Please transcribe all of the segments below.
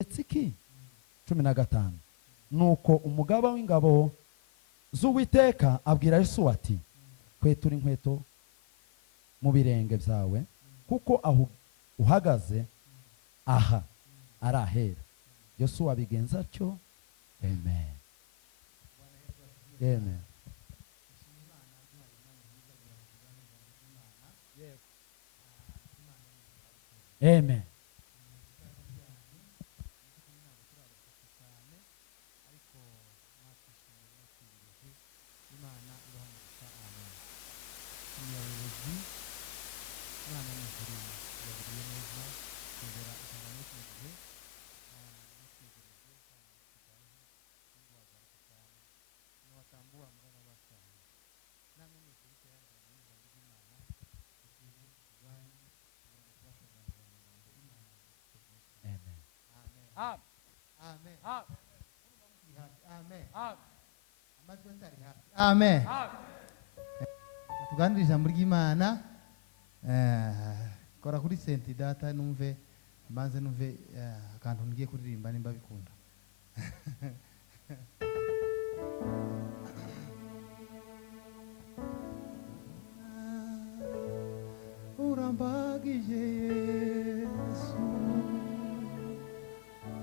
Etsiki 15 nuko umugaba w'ingabo z'Uwiteka abwira Yesu ati kwetura inkweto mu birenge byawe kuko aho uhagaze aha arahera. Yesu abigenza cyo. Amen. Amen. Amen. Amen. Tuganira ijambo ry'Imana. Kora kuri senti data numve mbanze numve akantu ngiye kuririmba nimba bikunda. Urambagije Yesu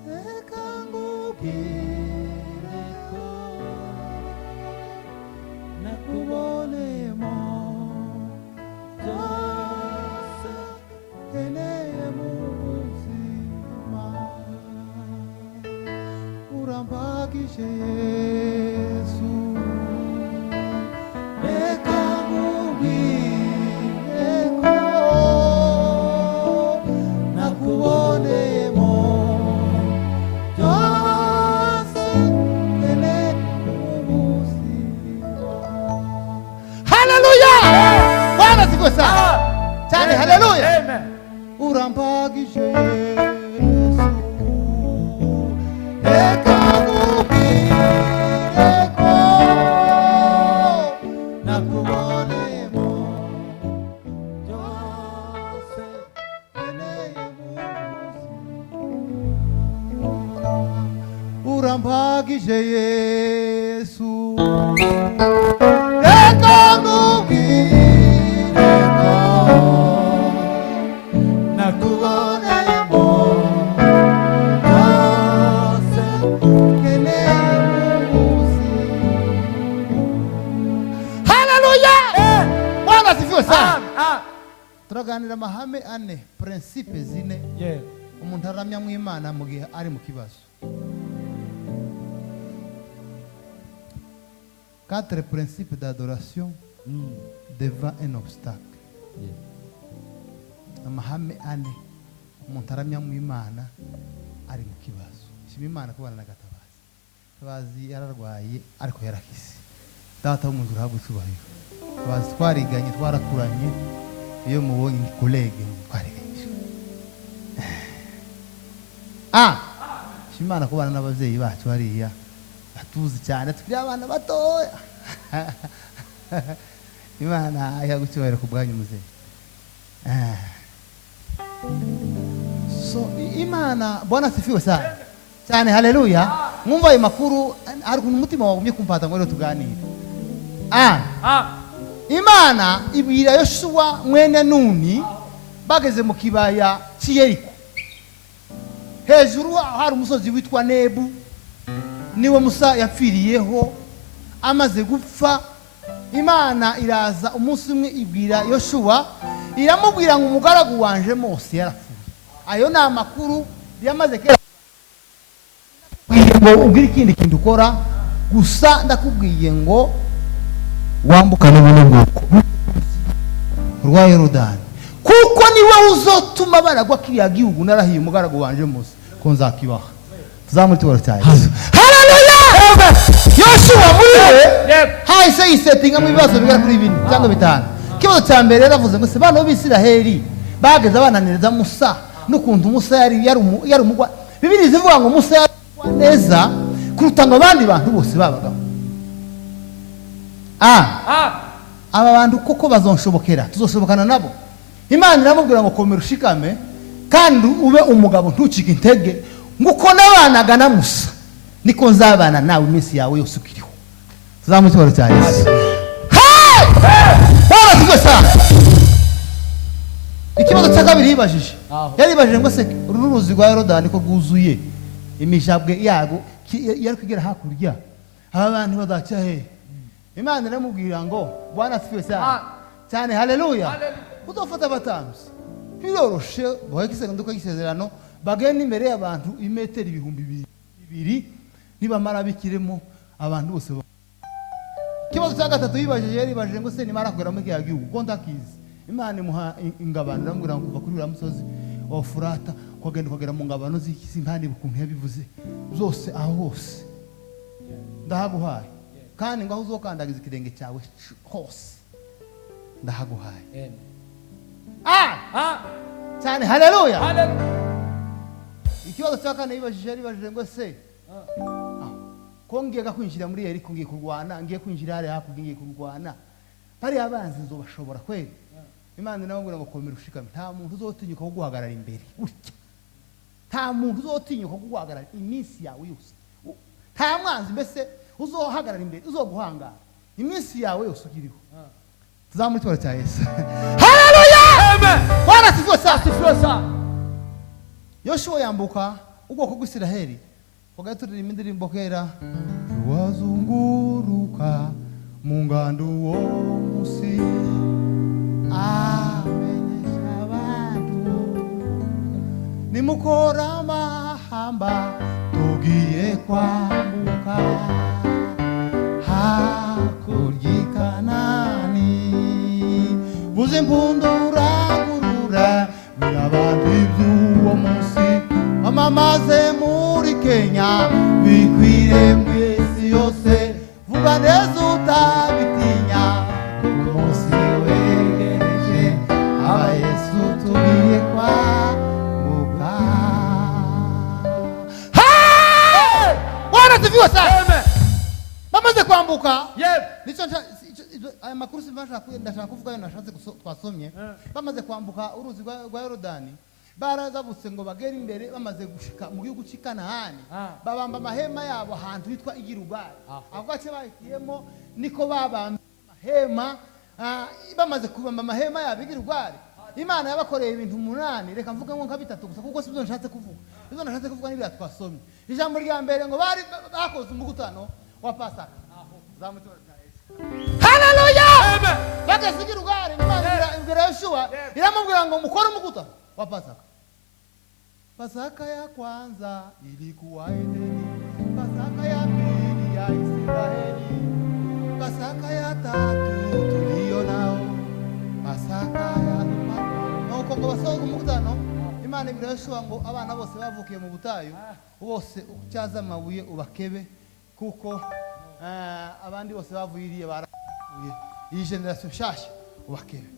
ekangukireko nakubonemo byose nkeneye mu buzima. Urambagije Yesu ekangukireko nakubonemo byose nkeneye mu buzima. Hallelujah! Bwana sifiwe sana. Cyane hallelujah. Amen. Urambagije Yesu ekangukireko nakubonemo byose nkeneye mu buzima. Urambagije Yesu ekangukireko nakubonemo byose nkeneye mu buzima. Haleluya! Bwana asifiwe sana. Turaganira amahame ane, principe zine Yeah. umuntu aramya mu Imana mu gihe ari mu kibazo. 4 principes d'adoration devant un obstacle. Yeah. Amahame ane umuntu aramya mu Imana ari mu kibazo. Shima Imana kubana na Gatabazi. Gatabazi yararwaye ariko yarakise. Data w'umuntu urahabwa icyubahiro. Gatabazi twariganye twarakuranye, iyo mubonye ni collègue twariganye. Shima Imana kubana n'abavyeyi bacu hariya atuzi cyane tukiri abana batoya. Imana yagucyubahiro ku bwanyu muzehe. So Imana Bwana sifiwe sana. Cyane haleluya. Mwumva ayo makuru ari ku mutima wagumye kumpata ngo rero tuganire. Imana ibwira Yoshua mwene Nuni bageze mu kibaya cy'Yeriko. Hejuru hari umusozi witwa Nebu, niwe Musa yapfiriyeho. Amaze gupfa Imana iraza umunsi umwe ibwira Yoshua, iramubwira ngo umugaragu wanje Mose yarapfuye. Ayo ni amakuru yamaze kera. Ngo ubwire ikindi kintu ukora, gusa ndakubwiye ngo wambukane buno bwoko rwa Yorodani, kuko niwe uzotuma baragwa kiriya gihugu narahiye umugaragu wanje Mose ko nzakibaha. Tuzamutibora cyane. Hallelujah! Yoshua muriwe hahise yisetinga mu bibazo bigera kuri 2 cyangwa 5. Kibazo cya mbere yaravuze ngo se bana b'Isiraheli bageze bananiriza Musa n'ukuntu Musa yari umugwa. Bibiri zivuga ngo Musa yari neza kuruta ngo abandi bantu bose babagaho. Aba bantu koko bazonshobokera, tuzoshobokana nabo. Imana iramubwira ngo komera ushikame kandi ube umugabo ntucike intege, nguko nabanaga na Musa niko nzabana nawe iminsi yawe yose ukiriho. Tuzamutwara cya Yesu. Bora tugo sana. Ikibazo cya kabiri yibajije. Yaribajije ngo se uruzi rwa Yorodani ko rwuzuye imijabwe yago yari kugera hakurya. Abantu badaca he. Imana iramubwira ngo Bwana asifiwe sana. Cyane haleluya. Uzofata abatambyi. Biroroshe boye kisegundo gisezerano bagenda imbere y'abantu imetero 2,000 nibamara bikiremo abantu bose. Kibazo cya gatatu yibajije yaribajije ngo se nimara kugera muri gihugu ko ndakizi. Imana imuha ingabano iramubwira ngo kuva kuri uriya musozi wa Furata kugera mu ngabano z'ikisi mpande bukuntu yabivuze zose aho hose ndahaguhaye kandi ngo aho uzokandagiza ikirenge cyawe hose ndahaguhaye. Cyane haleluya. Ikibazo cya kane yibajije ngo se ko ngiye kwinjira muri Yeriko ngiye kurwana ngiye kwinjira hariya hakurya ngiye kurwana bari abanzi nzobashobora kweli. Imana inamubwira ngo komera ushikame nta muntu uzotinyuka kuguhagarara imbere utya, nta muntu uzotinyuka kuguhagarara iminsi yawe yose, nta mwanzi mbese uzohagarara imbere uzoguhangara iminsi yawe yose ukiriho. Tuzamutwara cya Yesu. Haleluya. Amen. Bwana asifiwe sana. Yoshua yambuka ubwoko bw'Isiraheli bagaturira indirimbo kera wazunguruka mu ngando wo musi amenyesha abantu nimukora amahamba tugiye kwambuka hakurya i Kanani buze impundura ngurura birabandi by'uwo munsi amamaze muri Kenya bikwire mu isi yose vuga neza utabitinya kuko umunsi wegereje aba Yesu tugiye kwambuka. Bwana tuviwe sana. Bamaze kwambuka nico aya makuru ndashaka kuvuga yo nashatse twasomye. Bamaze kwambuka uruzi rwa Yorodani barazabutse ngo bagere imbere bamaze gushika mu gihugu cy'i Kanahani babamba amahema yabo ahantu hitwa Igirugari. Aho gace bahitiyemo niko babamba amahema. Bamaze kubamba amahema yabo Igirugari Imana yabakoreye ibintu 8 reka mvuge ngo nka 3 gusa kuko sibyo nashatse kuvuga. Ibyo nashatse kuvuga ni byatwasomye. Ijambo rya mbere ngo bari bakoze umugutano wa Pasaka. Zamutora haleluya. Amen. Bageze Igirugari Imana ibwira Yoshua iramubwira ngo mukore umugutano wa Pasaka. Pasaka ya kwanza ilikuwa Edeni, Pasaka ya pili ya Israeli, Pasaka ya tatu tulio nao, Pasaka ya nne. Nuko ngo basohoka umugutano Imana ibwira Yoshua ngo abana bose bavukiye mu butayu bose ucyaza amabuye ubakebe kuko abandi bose bavuyiriye baravuye iyi generation shasha ubakebe.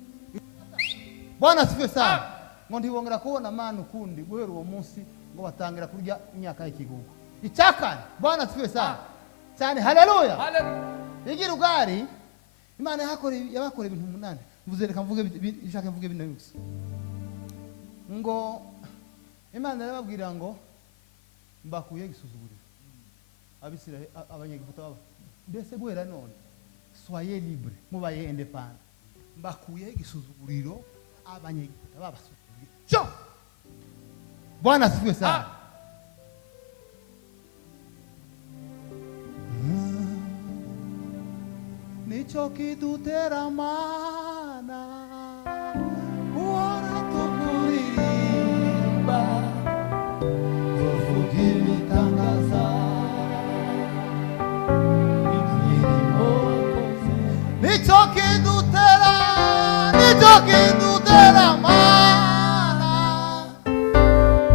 Bwana asifiwe sana. Ngo ntibongera kubona amana ukundi guhera uwo munsi ngo batangira kurya imyaka y'ikigugu. Icyakane Bwana asifiwe sana. Cyane haleluya. Igirugari Imana yabakoreye ibintu 8. Mvuze reka mvuge ishaka mvuge bino yose. Ngo Imana yarababwira ngo mbakuye gisuzuguriro Abisiraheli abanyegiputa baba mbese guhera none soyez libre mubaye independent mbakuye gisuzuguriro abanyegiputa baba. Bwana asifiwe sana. Nicho kitutera mana kuona tukuririmba tuvuge ibitangaza imirimo nicho kitutera mana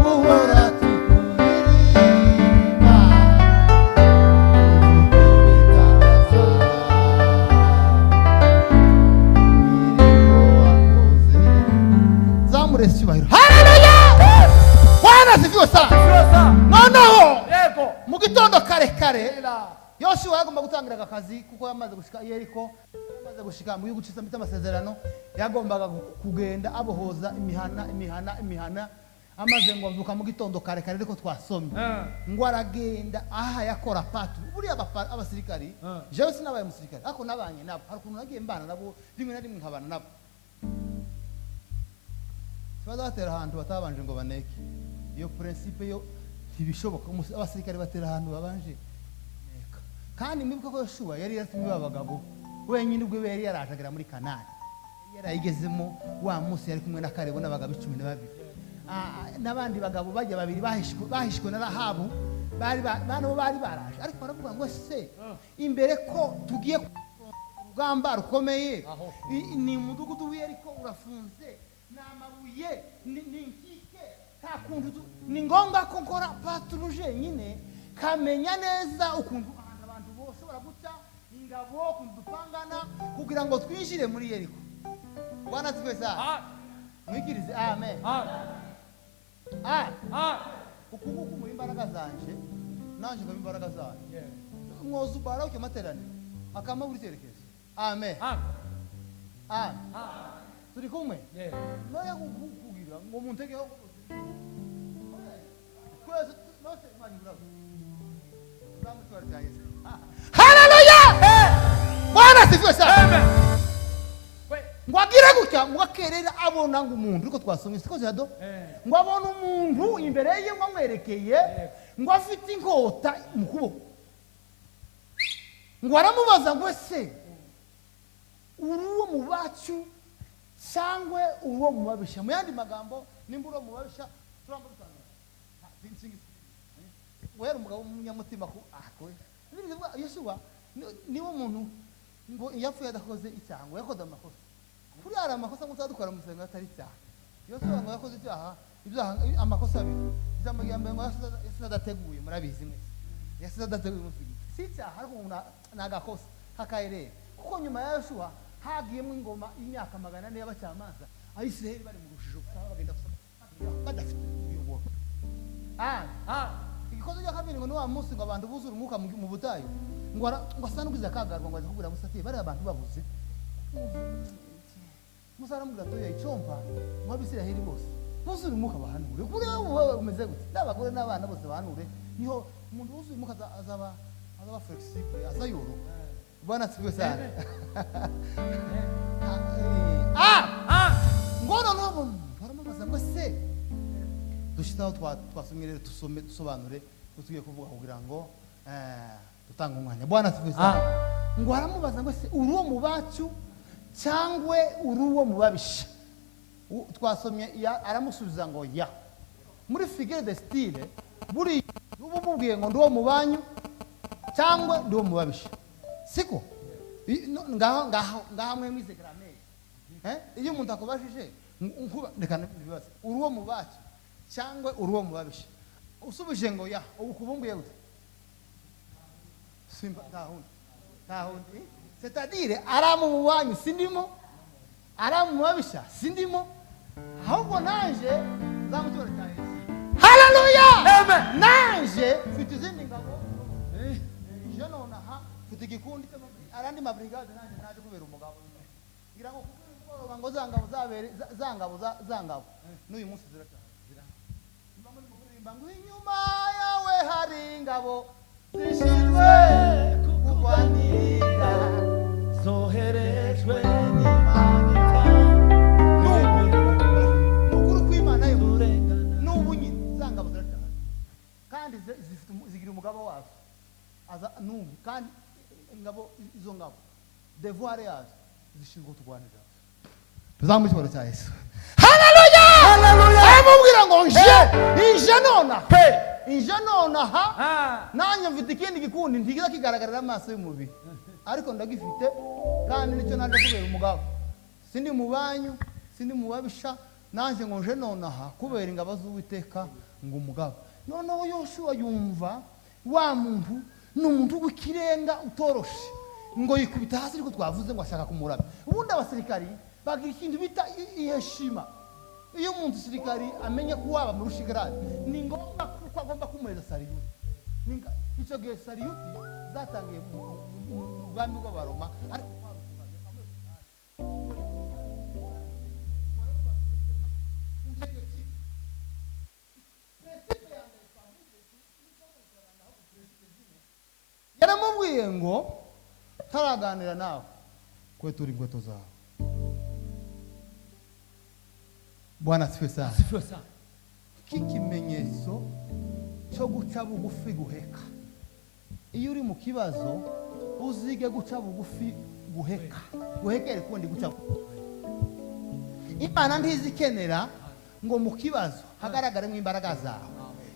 kuona tukuririmba haleluya. Bwana asifiwe sana. Noneho mu gitondo kare Yoshua yagomba gutangira akazi kuko yamaze gushika Yeriko, yamaze gushika mu gihugu cy'Amasezerano, yagombaga kugenda abohoza imihana amaze ngo avuka mu gitondo kare kare ariko twasomye ngo aragenda aha yakora patu buriya abasirikari jewe sinabaye umusirikari ariko nabanye nabo hari ukuntu nagiye mbana nabo rimwe na rimwe nkabana nabo batera ahantu batabanje ngo baneke iyo principe yo ntibishoboka abasirikari batera ahantu babanje neka kandi mwibuka ko Yoshuwa yari yatumye abagabo wenyine ubwo yari yarajagara muri Kanani yarayigezemo wa Musa yari kumwe na Karebo n'abagabo 12 n'abandi bagabo bajya babiri bahishwe na Rahabu bari baraje ariko baravuga ngo se imbere ko tugiye urugamba rukomeye ni umudugudu w'Yeriko urafunze n'amabuye n'inkike nta kuntu ni ngombwa ko nkora patruje nyine kamenya neza ukuntu abantu bose baraguca ingabo ukuntu dupangana kugira ngo twinjire muri Yeriko. Bwana twese mwikirize amen. Ukuguku mu imbaraga zanje nanje ngo imbaraga zanje mwozu bara uke materane akama buri cyerekezo amen turi kumwe noya kugira ngo muntegeho kwese nose manyura zamutwara cyane haleluya Bwana sifiwe sana amen ngo agire gutya ngo akerera abona ngo umuntu ariko twasomye siko zado ngo abona umuntu imbere ye ngo amwerekeye ngo afite inkota mu kuboko ngo aramubaza ngo ese uruwo mu bacu cyangwe uruwo mu babisha mu yandi magambo nimba uruwo mu babisha turambutana wera umugabo w'umunyamutima ko Yoshuwa niwo muntu ngo yapfuye adakoze icyaha ngo yakoze amakosa kuri ara amakosa mutadukora musenga atari icyaha Yoshuwa ngo yakoze icyaha amakosa abiri ijambo rya mbere ngo yasize adateguye murabizi mwese yasize adateguye umusigi si icyaha ariko nagakosa kakayerera kuko nyuma ya Yoshuwa hagiyemo ingoma y'imyaka 400 y'abacamanza Abisirayeli bari mu rujijo bagenda badafite ubuyoboro igikozo cya kabiri ngo ni wa munsi ngo abantu buzura umwuka mu butayu ngo asanubwiza akagarwa ngo azakubwira musatiye bari abantu babuze Musa aramubwira atoya icompa mu Abisirayeli bose buzura umwuka bahanure kuri wowe umeze gute n'abagore n'abana bose bahanure niho umuntu buzura umwuka azaba flexible azayoro Bwana sifiwe sana ngono nobo baramubaza ngo se dushitaho twasomye rero dusobanure tugiye kuvuga kugira ngo tutanga umwanya Bwana sifiwe sana ngo aramubaza ngo se uruwo mu bacu cyangwe uruwo mu babisha twasomye aramusubiza ngo ya muri figure de style buri ubumubwiye ngo nduwo mu banyu cyangwe nduwo mu babisha siko ngaha mwe mwize grammaire iyo umuntu akubashije reka nibaze uruwo mu bacu cyangwe uruwo mu babisha usubije ngo ya ubu kubumbuye gute simba tahundi c'est-à-dire aramu mu banyu sindimo aramu mu babisha sindimo ahubwo nanje zamutora cyane haleluya amen nanje mfite izindi ngabo je nonaha mfite igikundi arandi mabrigade nanje naje kubera umugabo ngira ngo kubera ngo zangabo n'uyu munsi zira mbamwe mukurimba ngo inyuma yawe hari ingabo zishizwe kugwanira zoherejwe n'Imana n'ukuri kw'Imana yo n'ubunyine zangabo ziracana kandi zigira umugabo wazo aza n'ubu kandi ingabo izo ngabo devoir yazo zishinzwe kugwanira tuzamukiboro cya Yesu haleluya haleluya amubwira ngo inje nonaha nanye mfite ikindi gikundi ntigiza kigaragarira amaso y'umubiri ariko ndagifite kandi nicyo naje kubera umugabo sindi mu banyu sindi mu babisha nanje ngo nje nonaha kubera ingabo z'Uwiteka ngo umugabo noneho Yoshuwa yumva wa muntu n'umuntu w'ikirenga utoroshe ngo yikubita hasi ariko twavuze ngo ashaka kumuraba ubundi abasirikari bagira ikintu bita iheshima iyo umuntu sirikari amenye ko waba mu rushigarani ni ngombwa ko agomba kumuhereza sariyuti icyo gihe sariyuti zatangiye mu bwami bw'Abaroma ariko yarakubwiye ngo taraganira nawe kwetura inkweto zawe. Bwana asifiwe sana. Asifiwe sana. Kikimenyetso cyo guca bugufi guheka. Iyo uri mu kibazo uzige guca bugufi guheka. Guhekere kundi guca. Imana ntizikenera ngo mu kibazo hagaragaremo imbaraga zawe.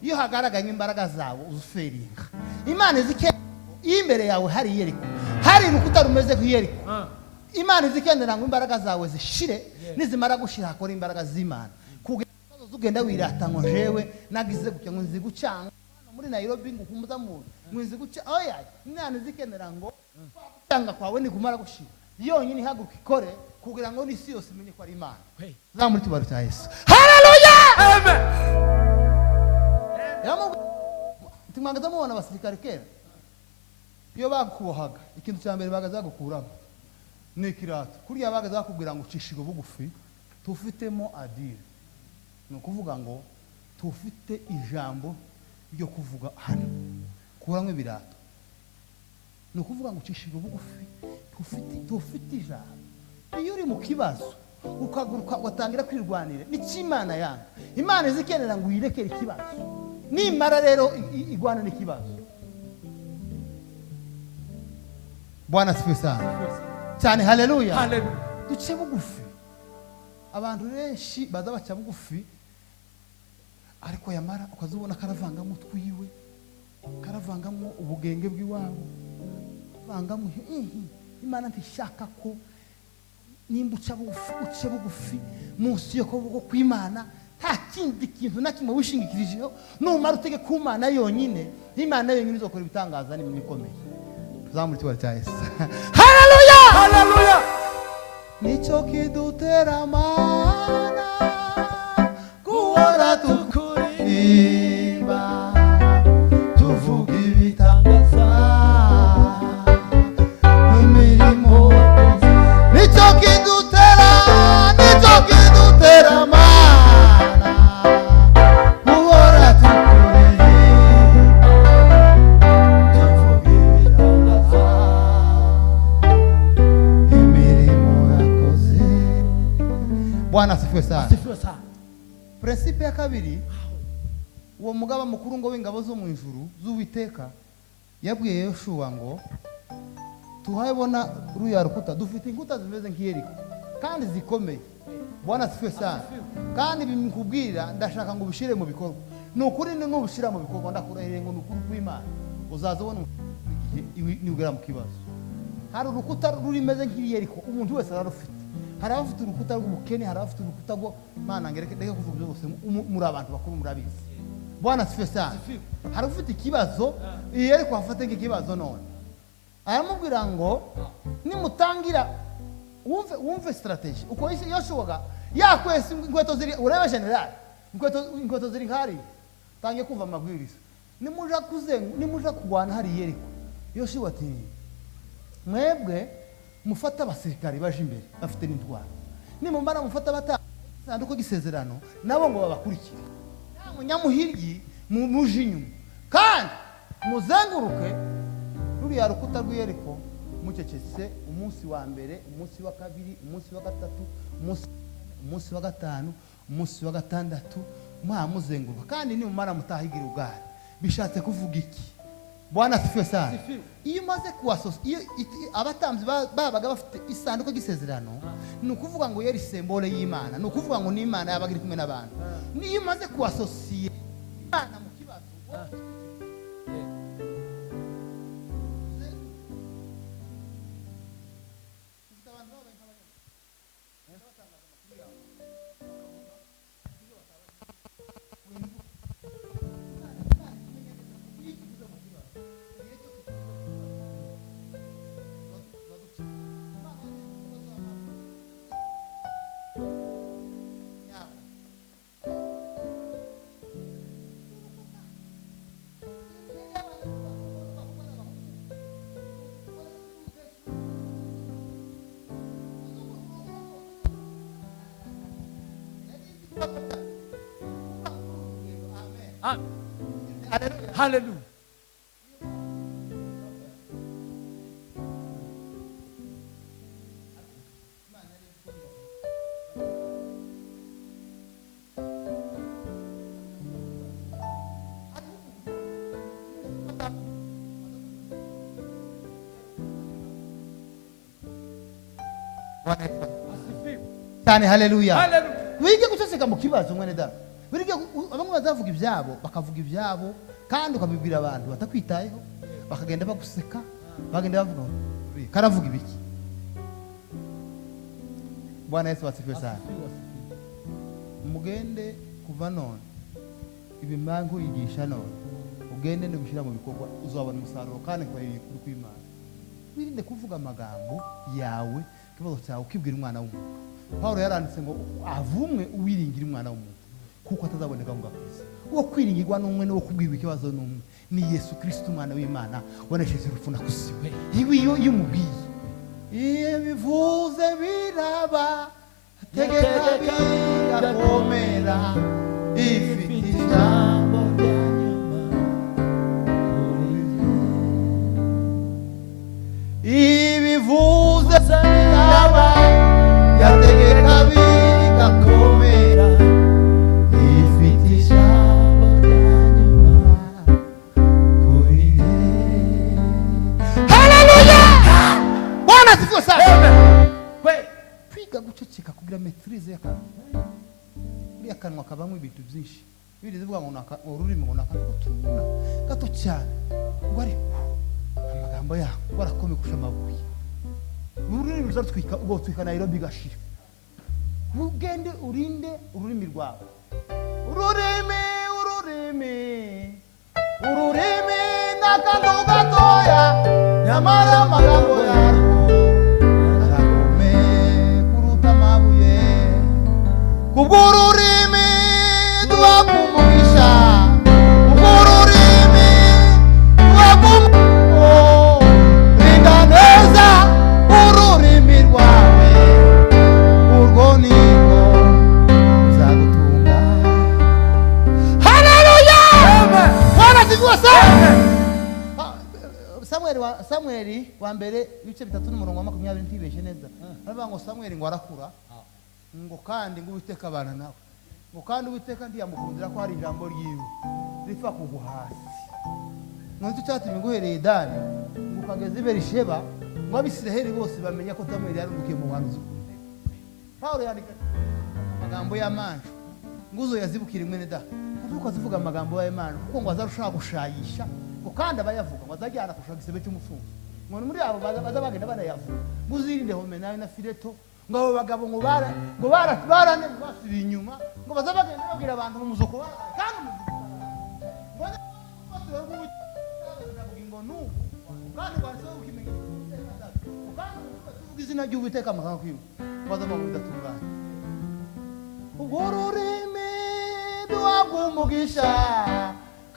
Iyo hagaraganye imbaraga zawe uzuferinga. Imana izikenera imbere yawe hari Yeriko. Hari urukuta rumeze nk'Yeriko. Imana izikenera ngo imbaraga zawe zishire, nizimara gushira hakora imbaraga z'Imana. Kugira ugenda wirata ngo jewe nagize guke ngo nzi gucanga muri Nairobi ngo kumuza mu nzi guca oya. Imana izikenera ngo gucanga kwawe ni kumara gushira yonyine ihaguka ikore kugira ngo n'isi yose imenye ko ari Imana. Zamuri tubaru cya Yesu. Haleluya. Amen. Tumwangaza mubona abasirikare kera iyo bakubohaga ikintu cya mbere bagaza gukuramo ni ikirato. Kuriya bagaza bakubwira ngo ucishige bugufi tufitemo adire, ni ukuvuga ngo tufite ijambo ryo kuvuga hano kuramo ibirato, ni ukuvuga ngo ucishige bugufi tufite ijambo. Iyo uri mu kibazo ukaguruka ugatangira kwirwanira n'ikimana yanga, Imana izikenera ngo uyirekere ikibazo, nimara rero igwana n'ikibazo. Bwana asifiwe sana cyane. Haleluya. Haleluya. Duce bugufi. Abantu benshi baza baca bugufi ariko yamara ukazubona karavangamo twiwe, karavangamo ubugenge bw'iwabo, vangamo Imana ntishaka ko nimba uce bugufi munsi yo kuboko kw'Imana nta kindi kintu na kimwe wishingikirijeho, numara utege ku Mana yonyine. Imana yonyine izokora ibitangaza n'ibintu bikomeye. Zamuri tuwa cya Yesu. Haleluya. Haleluya. Nicho kidutera Mana guhora tukuririmba tuvuga ibitangaza imirimo. Nicho kidutera Mana guhora tukuririmba tuvuga ibitangaza imirimo yakoze. Bwana asifiwe sana. Asifiwe sana. Principe ya kabiri, uwo mugaba mukuru ngo w'ingabo zo mu ijuru z'Uwiteka yabwiye Yoshua ngo tuhabona ruya rukuta dufite inkuta zimeze nk'Yeriko kandi zikomeye. Bwana asifiwe sana. Kandi bimukubwira ndashaka ngo ubishire mu bikorwa. Nukuri ni nk'ubishira mu bikorwa ndakurahiye ngo nukuri kw'Imana uzaza ubona igihe nibwira mu kibazo. Hari urukuta rurimeze nk'Yeriko umuntu wese ararufite. Hari abafite urukuta rw'ubukene, hari abafite urukuta rwo Mana ngereke kuvuga byose muri abantu bakuru murabizi. Bwana asifiwe sana. Hari ufite ikibazo Yeriko afate nk'ikibazo none aramubwira ngo nimutangira wumve strategy uko Yoshua yakwese inkweto ziri urebe general inkweto ziri nkari tangiye kumva amabwiriza nimuja kugwana hari Yeriko. Yoshua ati mwebwe mufata abasirikari baje imbere bafite n'intwaro, nimumara mufata abatanduko gisezerano nabo ngo babakurikire, nta munyamuhiryi muje inyuma kandi muzenguruke ruriya rukuta rw'Yeriko mucecetse umunsi wa mbere, umunsi wa kabiri, umunsi wa gatatu, umunsi wa gatanu, umunsi wa gatandatu, muzenguruka kandi nimumara mutahigira ubwari. Bishatse kuvuga iki? Bwana asifiwe sana. Iyo umaze iyo abatambyi babaga bafite isanduku gisezerano, ni ukuvuga ngo yari sembole y'Imana, ni ukuvuga ngo n'Imana yabaga iri kumwe n'abantu. Niyo umaze kuasosiye Imana mu kibazo Haleluya. cyane. Haleluya. Haleluya. Wige guceceka mu kibazo mwene da. Wige bamwe bazavuga ibyabo bakavuga ibyabo kandi ukabibwira abantu batakwitayeho bakagenda baguseka bagenda bavuga karavuga ibiki. Bwana Yesu asifiwe sana. Mugende kuva none ibimangu yigisha none ugende no gushyira mu bikorwa uzabona umusaruro kandi kwari kuri kw'Imana. Wirinde kuvuga amagambo yawe kibazo cyawe ukibwira umwana w'umuntu. Paulo yaranditse ngo avumwe uwiringira umwana w'umuntu kuko atazaboneka ngo akwise. Uwo kwiringirwa n'umwe no kubwirwa ikibazo n'umwe ni Yesu Kristo umwana w'Imana wanesheje urupfu na kusiwe. Ibi yo yumubwiye ibivuze biraba tegeka bigakomera ifite ijambo rya nyuma. Ibivuze biraba yategeka bigakomera ifite ijambo rya nyuma kuri njye. Haleluya. Bwana asifiwe sana. Kwiga guceceka kugira maîtrise y'akanwa. Uriya kanwa kabamo ibintu byinshi. Biri zivuga ngo ururimi ngo nakatuna gato cyane. Ngo ariko amagambo yawe barakome kusha amabuye. Ururimi ruzatwika ubotwika Nairobi gashira. Ugende urinde ururimi rwawe. Ururimi nakando gatoya nyamara amagambo yawe arakome kuruta amabuye. Kubw'ururimi tubakumugisha kubw'ururimi tubakumugisha. Rinda neza ururimi rwawe urwo niko ruzagutunga. Haleluya. Bwana asifiwe sana. Samueli wa mbere ibice 3:20 ntibeshe neza. Aravuga ngo Samueli ngo arakura ngo kandi ngo Uwiteka abana nawe ngo kandi Uwiteka ntiyamukundira ko hari ijambo ryiwe rifa kugwa hasi. N'icyo cyatumye guhereye Dani ngo kageze Berisheba ngo Abisiraheli bose bamenya ko Samueli yarukiye mu buhanuzi. Paulo yandika amagambo y'amanje ngo uzo yazibukira mwene da kuko azivuga amagambo y'Imana kuko ngo azarushaka gushayisha ngo kandi abayavuga ngo azajyana kushaka isebe cy'umufungo. Ngo muri abo baza bagenda banayavuga muzirinde home nawe na Fileto ngo abo bagabo ngo barane basubira inyuma ngo baza bagenda babwira abantu mu muzuko kandi ngo nuko kandi bazo ukimenya kandi tuvuga izina ry'Uwiteka amahanga kwiwe baza bavuga tungana. Ururimi duwagumugisha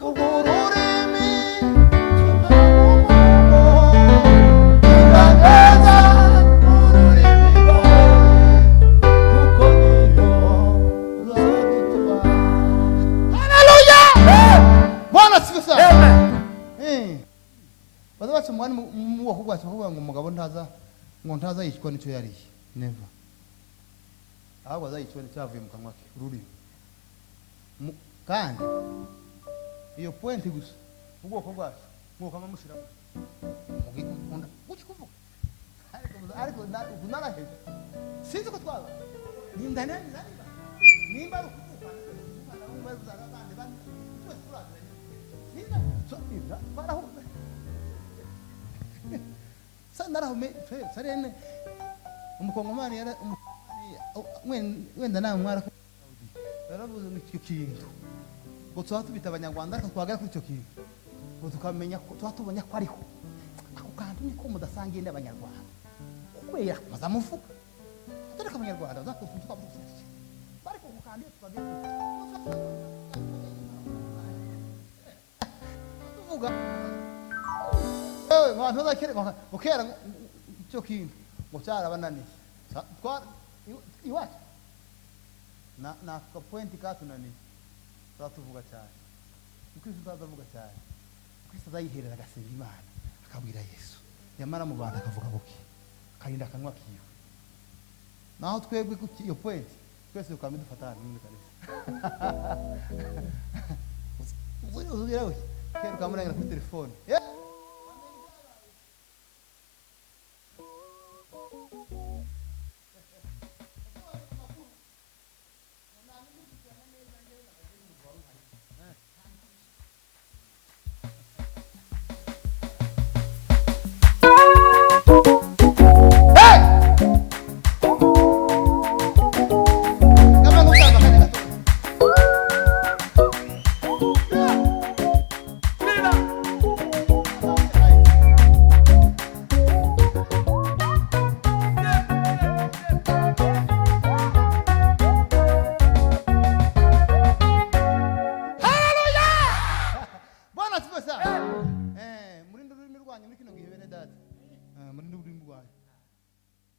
ururimi bazabaca umwanya mu wakugwaca kuvuga ngo umugabo ntaza yicwa nicyo yariye. Never. Ahubwo azayicwa n'icyavuye mu kanwa ke ururimi. Kandi iyo point gusa ubwoko bwacu nk'uko amushiramo mugikunda kuvuga ariko naraheze sinzi ko twaba nimba ari ukuvuga nimba ari uzarabande bandi twese turazanye nimba so ibra paraho sandarahume sarene umukongomani yara wenda nawe mwara yaravuze n'icyo kintu ngo tuba tubita abanyarwanda ariko twagera kuri icyo kintu ngo tukamenya ko tuba tubonye ko ariho ako kantu niko mudasangiye n'abanyarwanda kubera mazamuvuga atari abanyarwanda bazakuvuga ariko ku kandi twagera tuvuga abantu bazakere ukera icyo kintu ngo cyarabananiye iwacu na kapointi katunaniye tuvuga cyane. Kristo azavuga cyane. Kristo azayiherera agasenga Imana akabwira Yesu yamara mu bantu akavuga buke karinda akanwa kiwe. Naho twebwe ku iyo point twese ukamwe dufatana muri kanisa. Uzira we kero kamuranga kuri telefone.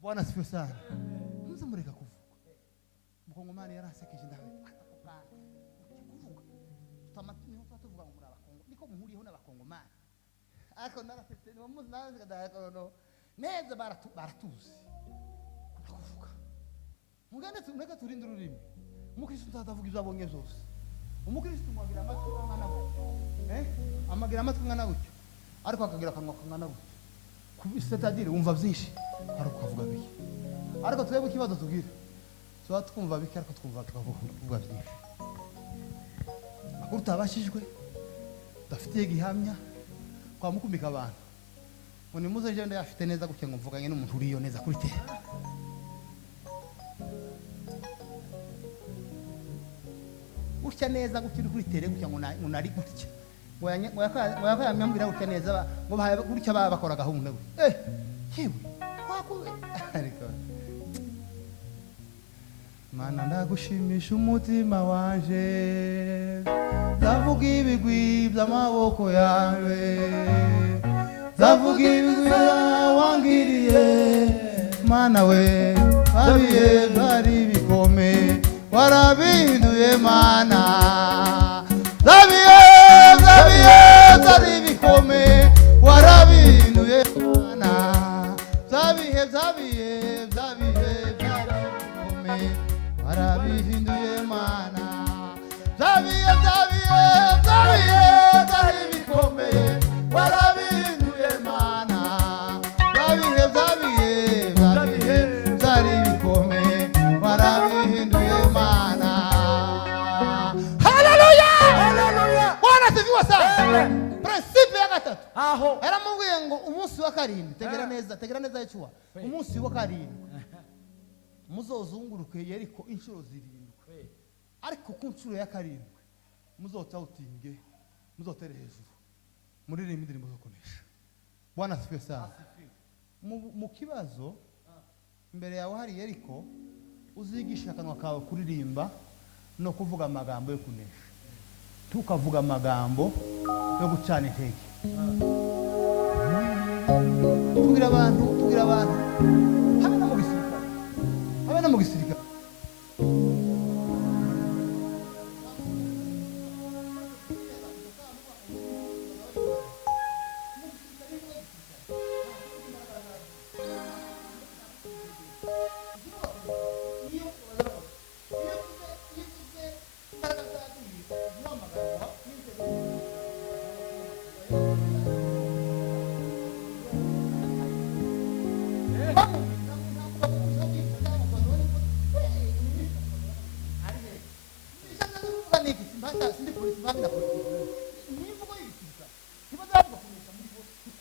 Bwana sifiwe sana. Muze mureka kuvuga. Mukongomani yarasekeje ndawe. Kuvuga. Tamatini ho tuvuga ngo muri abakongo. Niko muhuriyeho n'abakongomani. Ariko narasetse ni muzi nawe ndahaka no. Neza baratuzi. Kuvuga. Mugende tumureka turinde ururimi. Umukristo utavuga ibyo abonye byose. Umukristo mwagira amatwi nkana gutyo. Amagira amatwi nkana gutyo. Ariko akagira akanwa nkana gutyo. C'est-à-dire wumva byinshi ariko ukavuga bike. Ariko twebwe ikibazo tugira. Tuba twumva bike ariko twumva tukavuga byinshi. Makuru tabashijwe. Dafitiye gihamya kwa mukumika abantu. Ngo nimuze je ndafite neza gutya ngo mvuganye n'umuntu uriyo neza kuri te. Gutya neza gutya kuri tere gutya ngo nari gutya. Ngo yamyambira gutya neza ngo gutya bakora gahunda. Hewe kwakuwe. Ariko Mana ndagushimisha umutima wanje. Zavuga ibigwi by'amaboko yawe. Zavuga ibigwi wangiriye. Mana we babiye bari bikome. Warabihinduye Mana. Zabiye zari bikome. Warabihinduye Mana. Zabiye bari bikome. Warabihinduye Mana. Zabiye zari bikome. Warabihinduye Mana. Zabiye zari bikome. Warabihinduye Mana. Hallelujah! Bwana sifiwe sana. Principe ya gatatu. Aho. Yaramubwiye ngo umunsi wa karindwi tegera neza yicwa. Umunsi wa karindwi. Muzozunguruke Yeriko inshuro 7. Ariko ku nshuro ya karindwi muzotawutinge muzotere hejuru. Muri indirimbo zo kunesha. Bwana sifiwe sana. Mu kibazo imbere yawe hari Yeriko uzigisha akanwa kawe kuririmba no kuvuga amagambo yo kunesha. Tukavuga amagambo yo gucana intege. Tugira abantu habe no mu gisirikare.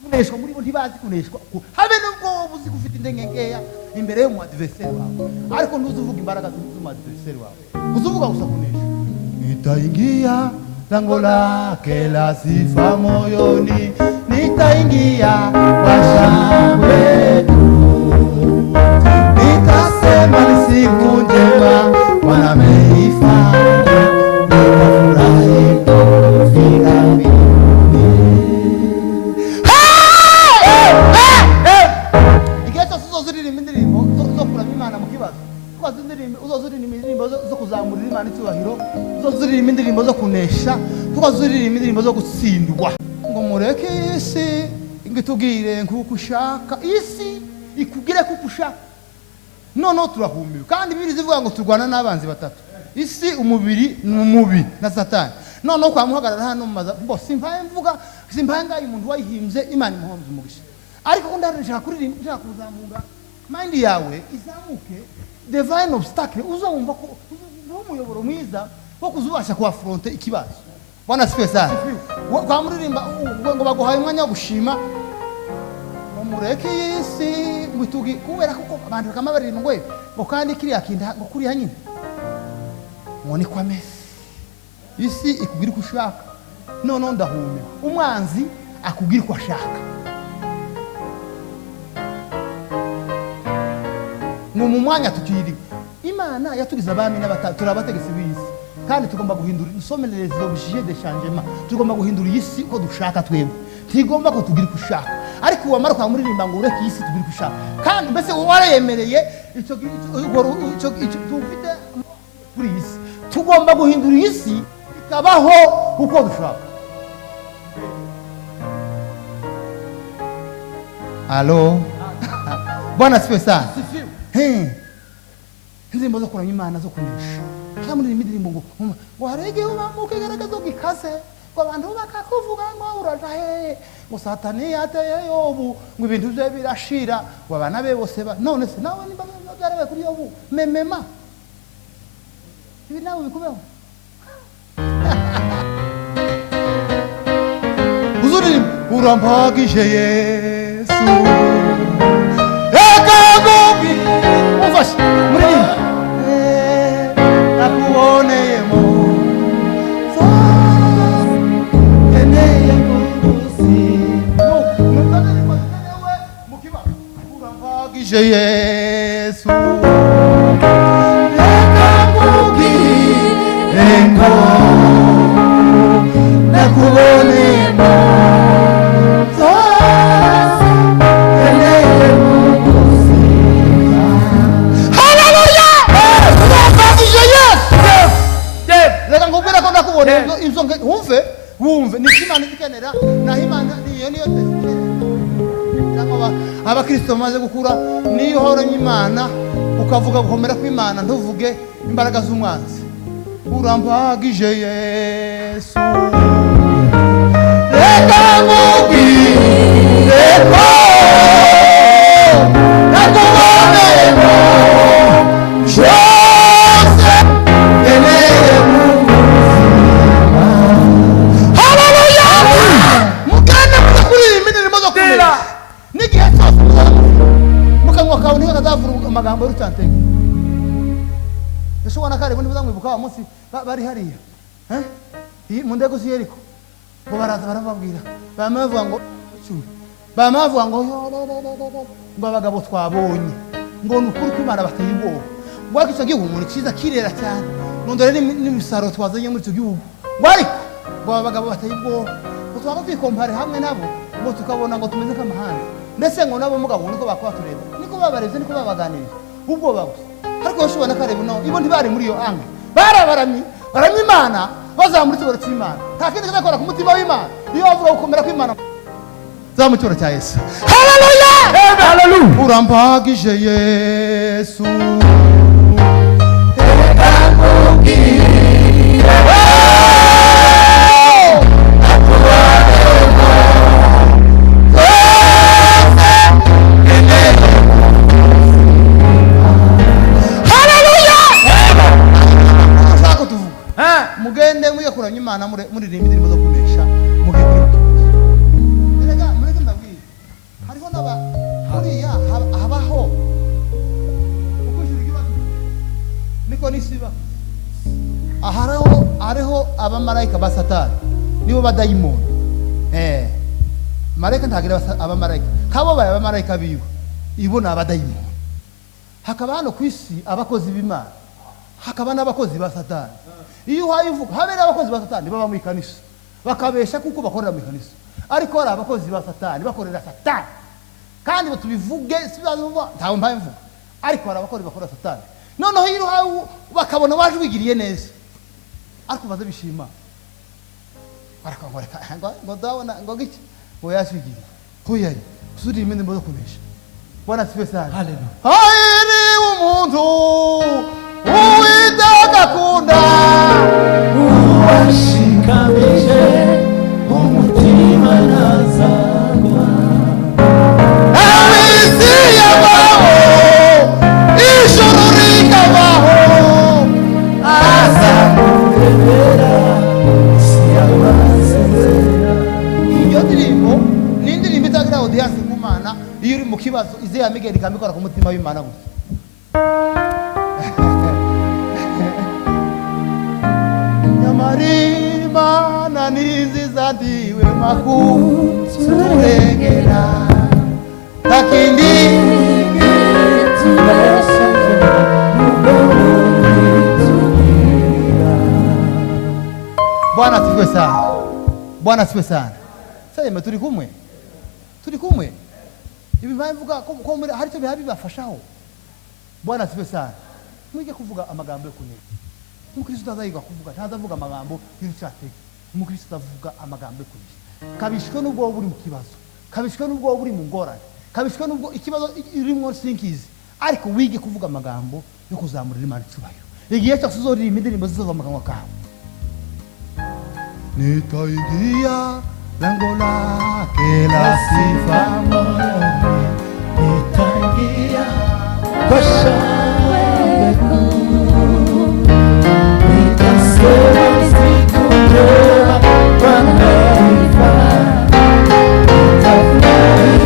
Kuneshwa muri bo ntibazi kuneshwa habe nubwo uzi gufite indengengeya imbere yo mu adversaire wawe ariko ntuzuvuga imbaraga z'umu adversaire wawe uzuvuga gusa kunesha. Nitaingia lango lake la sifa moyoni, nitaingia kwa shangwe tu, nitasema ni siku njema Bwana ameifanya, nitafurahi kufika mbinguni. Zo kuzamura Imana icyubahiro, uzozuririmba indirimbo zo kunesha, tukazuririmba indirimbo zo gutsindwa. Ngo mureke isi ngitubwire nkuko ushaka, isi ikugire kuko ushaka. Noneho turahumiwe kandi Bibiliya zivuga ngo turwana n'abanzi batatu. Isi, umubiri n'umubi na Satani. Noneho kwa muhagarara hano mumaza bo simbaye mvuga simbaye ngaye umuntu wayihimbye Imana imuhombe umugisha. Ariko ndarashaka kuririmba, nshaka kuzamura mind yawe izamuke divine obstacle uzumva ko umuyoboro mwiza wo kuzubasha ku affronter ikibazo. Bwana sifiwe sana. Kwa muririmba ngo baguhaye umwanya wo gushima, umureke yisi ngitugi kubera kuko abantu kama barindwe ngo kandi kiriya kinda ngo kuri hanyine mwone kwa Messi. Isi ikubwira ko ushaka, none ndahume umwanzi akubwira ko ashaka. Mu mwanya tukiri Imana yatugize abami n'abatatu turabategetse b'isi kandi tugomba guhindura insomerezo objet de changement. Tugomba guhindura isi ko dushaka twebwe, tigomba ko tugira ko ushaka. ariko wamara kwamuririmba ngo ureke isi tubiri gushaka kandi mbese warayemereye icyo tufite kuri isi tugomba guhindura isi ikabaho uko dushaka. Alo Bwana sifiwe sana. Indirimbo zo kuramya Imana zo kunesha kila muri indirimbo ngo warege ubamuke garagaza gikaze ngo abantu bakakuvuga ngo uraja he ngo satani yateye Yobu ngo ibintu bye birashira ngo abana be bose none se nawe nimba byarabaye kuri Yobu memema ibi nawe bikubeho uzuri urampagije Yesu ekagobi uvash muri nakuoneyemo so eneye kudusi mutane mutane mukiba urampagije Yesu ekagobi engo nakuoneyemo wumve nikimana ikenera naho Imana niyo tesite abakristo maze gukura niyo horonye Imana ukavuga gukomera kw'Imana ntuvuge imbaraga z'umwanzi. Urampagije Yesu reka mubwire ko nakuboneyemo byose nkeneye mu buzima. Haleluya mugana kuririmba indirimbo zo kumira n'igihe cyose mukanwa kawe niho kazavura amagambo y'urutantege. Ese ubona kare bundi buzamwibuka wa munsi bari hariya mu ndego z'Yeriko ngo baraza barababwira bamavuga ngo bamavuga ngo abagabo twabonye ngo nukuri kw'Imana bateye ubwoba ngo ariko icyo gihugu umuntu cyiza kirera cyane nondore n'imisaruro twazanye muri icyo gihugu ngo ariko ngo abagabo bateye ubwoba ngo twaba twikompare hamwe nabo ngo tukabona ngo tumeze nk'amahanga ndetse ngo nabo mugabo niko bakwa tureba niko babareze niko babaganirije ubwoba gusa. Ariko ushobora kareba no ibo ntibari muri iyo anga barabaramye Imana bazamura icyubahiro cy'Imana nta kindi kazakora ku mutima w'Imana iyo bavuga gukomera kw'Imana za mu cyubahiro cya Yesu. Haleluya haleluya urampagije Yesu reka nkubwire mugende muye kuramya Imana muririmba indirimbo zo kunesha mugende erega mureke mbabwire hariho n'aba hariya habaho ukushira ikibazo niko nisiba hariho abamarayika ba Satani nibo badayimoni marayika ntagira abamarayika kabo baye abamarayika biwe ibo n'abadayimoni. Hakaba hano ku isi abakozi b'Imana hakaba n'abakozi ba Satani. Iyo uhayivuga habera abakozi ba Satani baba mu ikanisa bakabesha kuko bakorera mu ikanisa ariko ari abakozi ba Satani bakorera Satani kandi batubivuge sibazuva ntawe mpaye mvuga ariko ari abakozi bakorera Satani noneho iyo uhaye bakabona waje wigiriye neza ariko baza bishima barakangoreka ngo ndabona ngo giki ngo yashigiriye kuyari suri imene mbozo kunesha. Bwana sifiwe sana. Haleluya. Hayiri umuntu Uwiteka kunda uwashikamije umutima nazagwa abisi yabaho ijuru rikabaho azamurebera isi y'abasezera. Iyo ndirimbo ni indirimbo itagira audience ku Mana iyo uri mu kibazo ize yamigera ikamikora ku mutima w'Imana gusa. Imana ni nziza ndiwe makuturengera takindi tubesheje nubwo tugira. Bwana sifiwe sana. Bwana sifiwe sana. Sasa turi kumwe turi kumwe. Ibi mvuga ko hari cyo bibafashaho. Bwana sibe sana. Mwige kuvuga amagambo yo kuneza. Umukristo utazayiga kuvuga, ntazavuga amagambo y'icateke. Umukristo avuga amagambo yo kuneza. Kabishwe n'ubwo buri mu kibazo, kabishwe n'ubwo buri mu ngorane, kabishwe n'ubwo ikibazo irimo sinkizi, ariko wige kuvuga amagambo yo kuzamurira Imana icyubahiro. Igihe cyose uzoririmba indirimbo zizova mu kanwa kawe. Nitaingia lango lake la sifa moyoni, nitaingia kwa shangwe kuu, nitasema siku njema Bwana amenifanya, nitafurahi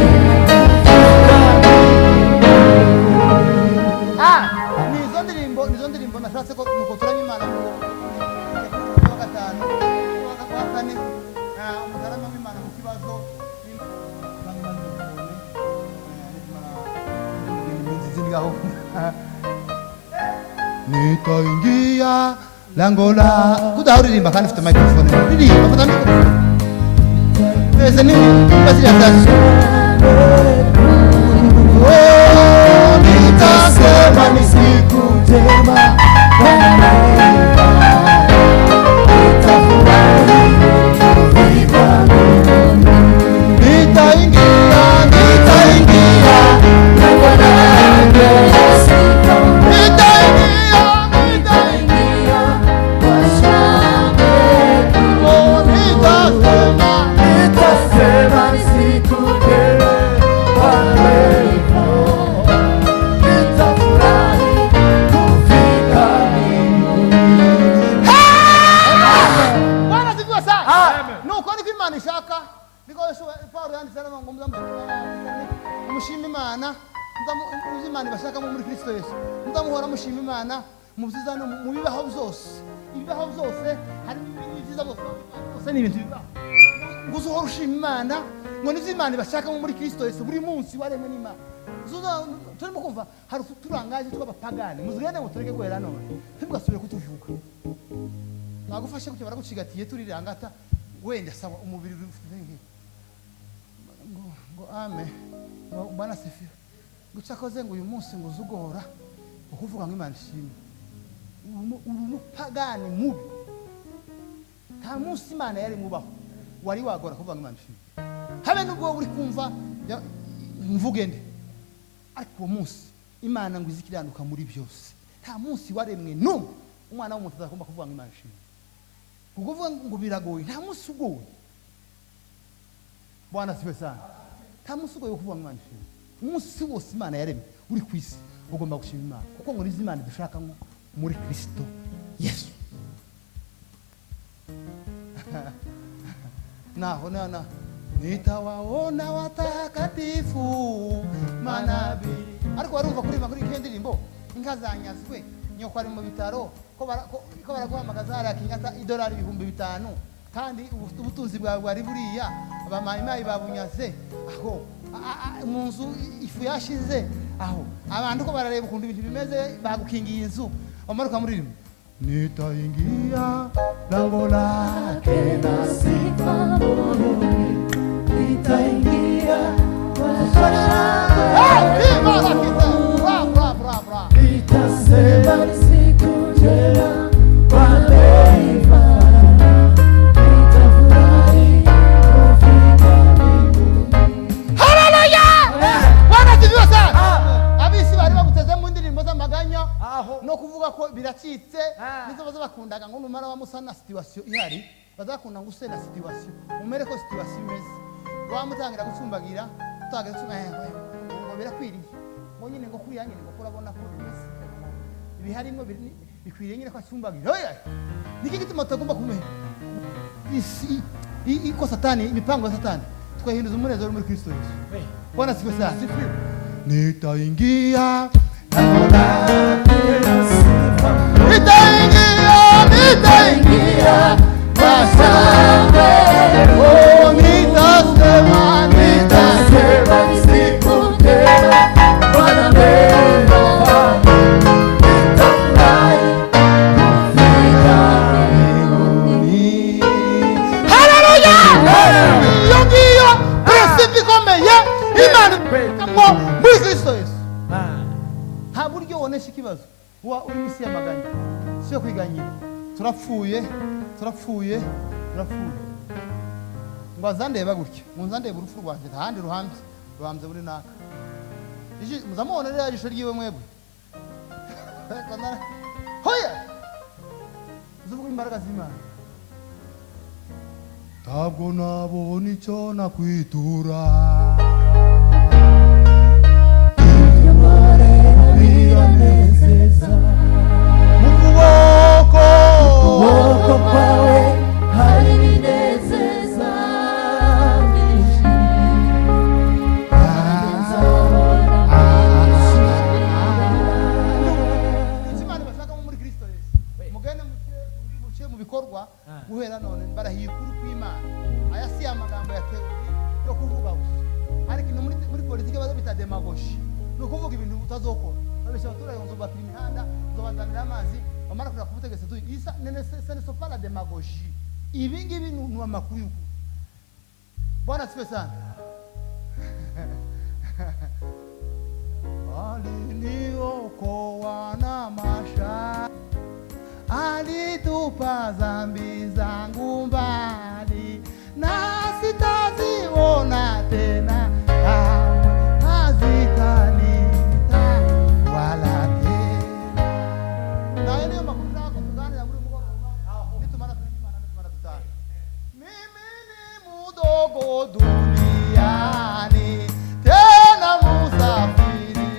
nizo ndirimbo nashatse ko nuko turanye Imana ngo wa gatanu wa kane umutarama w'Imana mu kibazo nitaingia lango la kudahuririmba kandi ufite microphone ririmba fata microphone pese nini basi ya kazi nitasema ni siku njema mushima Imana Imana bashaka muri Kristo Yesu muzamuhora mushima Imana muziza no mu bibaho byose hari ibyiza bose ni ibintu bibaho guzuhora ushima Imana ngo n'Imana bashaka muri Kristo Yesu buri munsi waremwe n'Imana turimo kumva hari turangaje tw'abapagani muzigende ngo tureke kwera none ntimugasubire kutuvuga nagufashe kucyo baragucigatiye turirangata wenda sawa umubiri ufite ngo amen Bwana sifiwe gucakoze ngo uyu munsi ngo uzugora ukuvuga ngo Imana ishimwe urumupagani mubi nta munsi Imana yari mubaho wari wagora kuvuga ngo Imana ishimwe habe nubwo uri kumva mvuge nde ariko uwo munsi Imana ngo izikiranuka muri byose nta munsi waremwe n'umwe umwana w'umuntu azakomba kuvuga ngo Imana ishimwe kuvuga ngo biragoye nta munsi ugoye Bwana sifiwe sana nta munsi ugoye kuvuga ngo Imana ishimwe umunsi wose Imana yaremye uri ku isi ugomba gushima Imana kuko ngo Imana dushaka ngo muri Kristo Yesu naho nitawaona watakatifu manabi ariko warumva kuri kendirimbo inka zanyazwe nyoko ari mu bitaro ko baraguhamagaza hari akinyata $5,000 kandi ubutunzi bwawe bwari buriya abamayimayi babunyaze aho mu nzu ifu yashize aho abantu ko barareba ukuntu ibintu bimeze bagukingiye inzu bamaruka muri rimwe nitaingia lango lake la sifa moyoni nitaingia kwa shangwe bra nitasema ni siku njema no kuvuga ko biracitse nizo bazakundaga ngo numara wa musana situation ihari bazakunda ngo usena situation umere ko situation imeze wamutangira gucumbagira utaga ngo birakwiriye ngo nyine ngo kuri yanyine ngo kurabona ko bimeze ibihari imwe bikwiriye nyine ko acumbagira oya niki gituma tugomba kumenya iko satani imipango ya satani twahinduza umunezero muri Kristo Yesu Bwana sifiwe sana nitaingia nitaingia bashangwe nitasema ni siku njema Bwana amenifanya nitafurahi kufika mbinguni haleluya iyo ngiyo principe ikomeye mo muri Kristo Yesu. Ah. Nta buryo wonesha ikibazo uba uri isi y'amaganya si yo kwiganyira. Turapfuye ngo azandeba gutya munzandeba urupfu rwanjye ntahandi ruhambye muri naka muzamubona rero ijisho ryiwe mwebwe hoya uzuvuga imbaraga z'Imana. Ntabwo nabona icyo nakwitura biranezeza mu kuboko kwawe hari ibinezeza byinshi Imana bashaka muri Kristo Yesu. Mugende muciye mu bikorwa guhera none barahiye ukuri kw'Imana. Aya si amagambo ya teori yo kuvuga gusa, ariko muri politiki bazo bita demagogie, no kuvuga ibintu utazokora. Babesha abaturage ngo nzubaka imihanda, nzobazanira amazi, bamara kuja kubutegetse tu isa nene ce ne sont pas la démagogie. Ibi ngibi ni amakuru y'ukuri. Bwana sife sana. Aliniokoa na masha, alitupa dhambi zangu mbali, na sitaziona tena kamwe, hazitanita wala tena. Na yale makuru yako tuganira muri mugoroba nitumara tutane. Mimi ni mudogo duniani, tena musafiri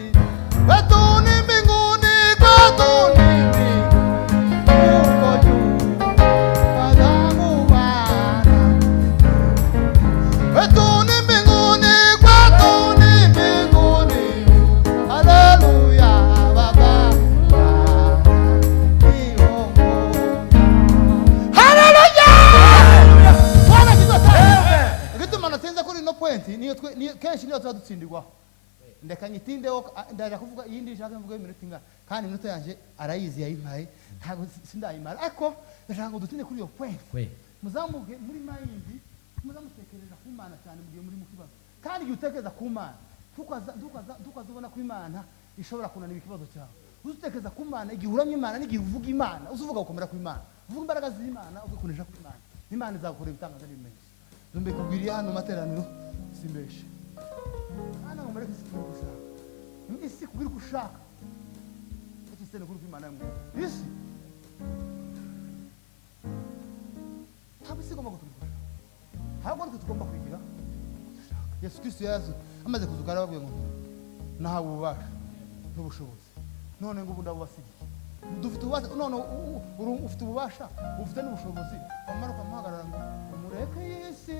wetuni mbinguni, kwetuni huko juu Adamu Bwana. Wetuni mbinguni, kwetuni mbinguni, haleluya Baba niongoze. Haleluya Bwana kizote. Ngituma natenza kuri no point niyo kenshi niyo tudutsindirwa. Ndeka nyitindeho ndaje kuvuga yindi shaka mvuga iminota ingana kandi iminota yanje arayizi yayimpaye ntago sindayimara ariko ndashaka ngo dutinde kuri iyo point. Muzamuke muri mayindi muzamutekereza ku Imana cyane mugiye muri mu kibazo kandi igihe utekereza ku Imana tukazubona ku Imana ishobora kunanira ikibazo cyawe. Uzutekereza ku Imana igihe uramye Imana n'igihe uvuga Imana uzuvuga gukomera ku Imana uvuga imbaraga z'Imana ugukoresha ku Imana Imana izakora ibitangaza n'ibimenyetso. Zumbe kubwiriye hano materaniro simbeshe ana ngomere kisikurusha isi kubiri kushaka ati sene kuri Imana mwe isi tabisi gomba guturuka ntabwo tugomba kwigira Yesu Kristo yazo amaze kuzugara babwiye ngo nahawe ububasha n'ubushobozi none ngo ndabubasigiye dufite ububasha none ufite ububasha ufite n'ubushobozi bamaruka muhagarara ngo mureke Yesu